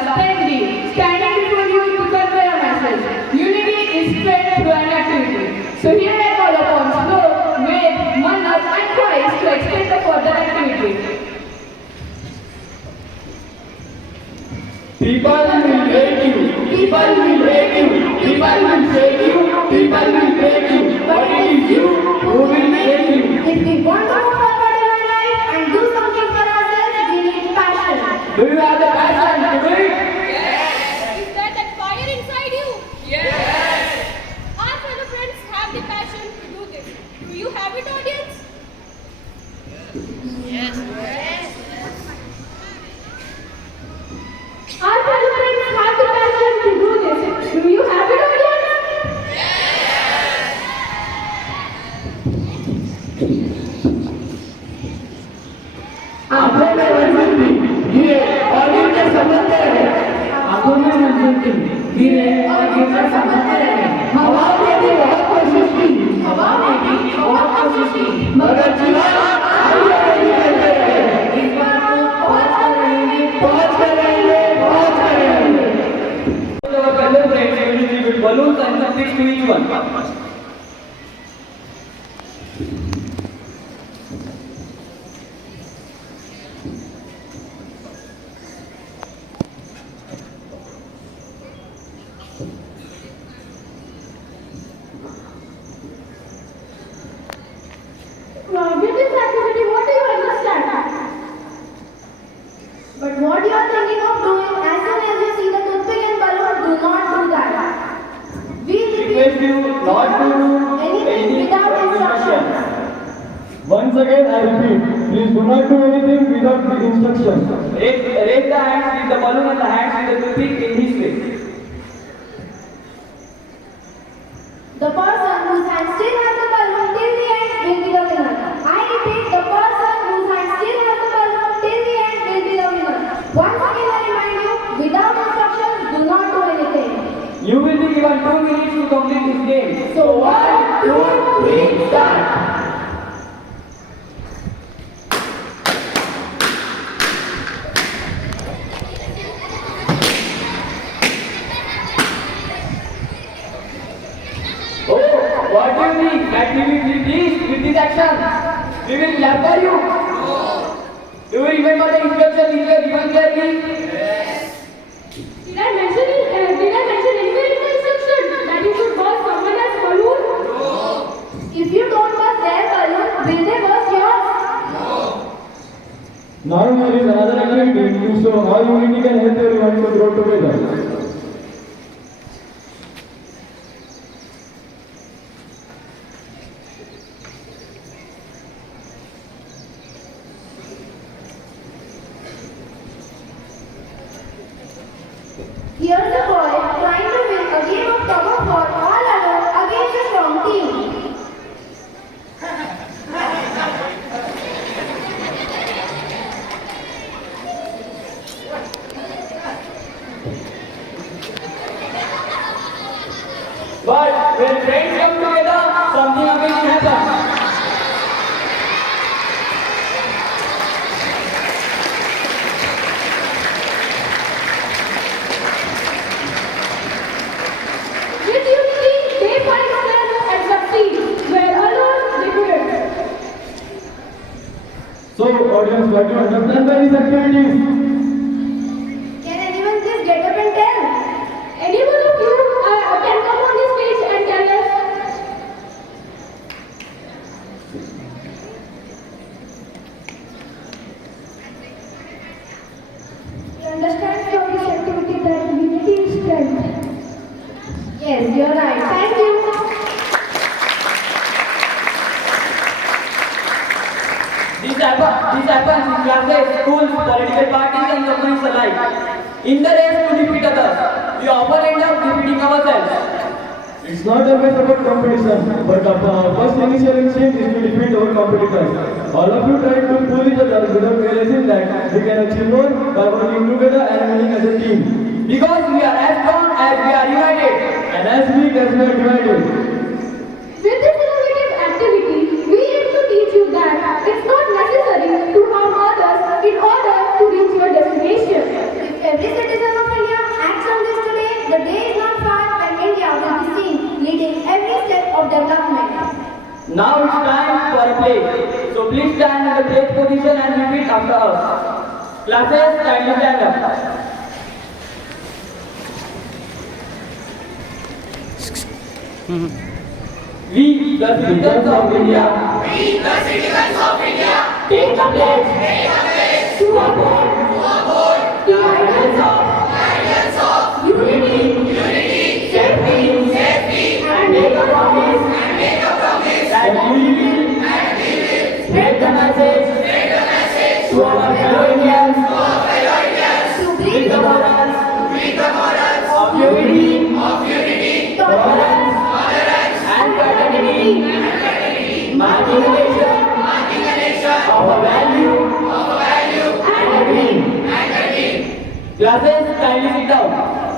Splendid. Standing before you to convey a message. Unity is spread through an activity. So here I call upon Slow, Ved, Manat and Christ to explain the further activity. People will hate you. People will hate you. People will hate you. People will hate you. But it is you who will make you. If we want to move forward in our life and do something for ourselves, we need passion. Do you have the passion to do it? Is there that fire inside you? Yes. Our fellow friends have the passion to do this. Do you have it, audience? Our fellow friends have the passion to do this. Do you have it, audience? आंखों में मंजिल थी, गिरे और गिरकर समझते रहे। आंखों में मंजिल थी, गिरे और गिरकर समझते रहे। हवा ने भी बहुत कोशिश की, हवा ने भी बहुत कोशिश की, मगर जीवन आगे नहीं बढ़ते रहे। इस बार तो पहुंच कर रहेंगे, पहुंच कर रहेंगे, पहुंच कर रहेंगे। Our fellow friends will distribute balloons and some sticks to each one. With this activity, what do you understand? But what you are thinking of doing as soon as you see the toothpick and balloon, do not do that. We Request you not to do anything without instructions. Once again, I repeat, please do not do anything without the instructions. Raise the hands with the balloon and the hands with the toothpick in this way. The person whose hand still has the balloon till the end will be the winner. I repeat, the person whose hand still has the balloon till the end will be the winner. Once again, I remind you, without instructions, do not do anything. You will be given 2 minutes to complete this game. So 1, 2, 3, start. Oh, what do you think? That we will do this with this action? We will clap for you. Do you remember the instruction which were given clearly? Did I mention anywhere in the instruction that you should burst someone else's balloon? No. If you don't burst their balloon, will they burst yours? Now there is another activity to show how unity can help everyone to grow together. Here's a boy trying to win a game of tug of war all alone against a strong team. But when friends come together, something amazing happens. With unity, they find strength and succeed, where alone they couldn't. So, audience, what do you understand by these activities? Can anyone please get up and tell? Anyone of you can come on this stage and tell us? You understand from this activity that unity is strength. Yes, you're right. Thank you. This happens in classes, schools, political parties and companies alike. In the race to defeat others, we often end up defeating ourselves. It's not always about competition, but our first initial instinct is to defeat our competitors. All of you try to pull each other without realizing that we can achieve more by working together and winning as a team. Because we are as strong as we are united, and as weak as we are divided. With this innovative activity, we aim to teach you that it's not necessary to harm others in order to reach your destination. If every citizen of Now it's time for a play. So please stand in the place position and repeat after us. Classes, kindly stand up. We, the citizens of India, Take the pledge to uphold the ideals of unity, safety, and make a promise that we will spread the message to our fellow Indians to with bring the morals of unity, tolerance, and fraternity, marking a nation of a value and a dream. classes, kindly sit down.